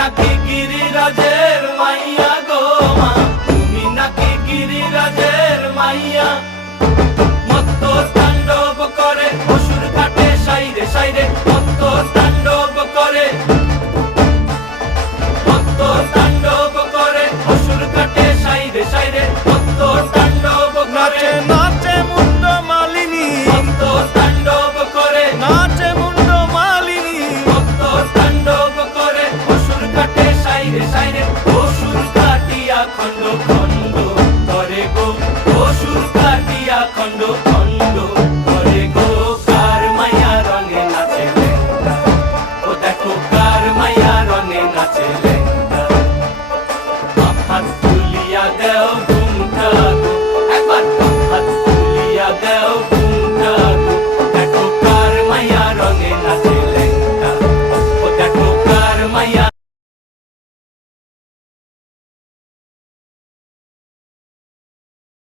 নাকি গিরিরাজের মাইয়া গো মা, তুমি নাকি গিরিরাজের মাইয়া। মত্ত তাণ্ডব করে অসুর কাটে সাইরে সাইরে, মত্ত তাণ্ডব করে, মত্ত তাণ্ডব করে অসুর কাটে সাইরে সাইরে, মত্ত তাণ্ডব করে। নাচে মুন্ড মালিনী, মত্ত তাণ্ডব করে, নাচে মুন্ড মালিনী, মত্ত তাণ্ডব করে অসুর কাটে সাইরে সাইরে, অসুর কাটিয়া খণ্ড খণ্ড করে গো, অসুর কাটিয়া খণ্ড খণ্ড করে গো। কার মায়া রঙে নাচে লেঙ্গা, ও দেখো কার মায়া রঙে নাচে লেঙ্গা।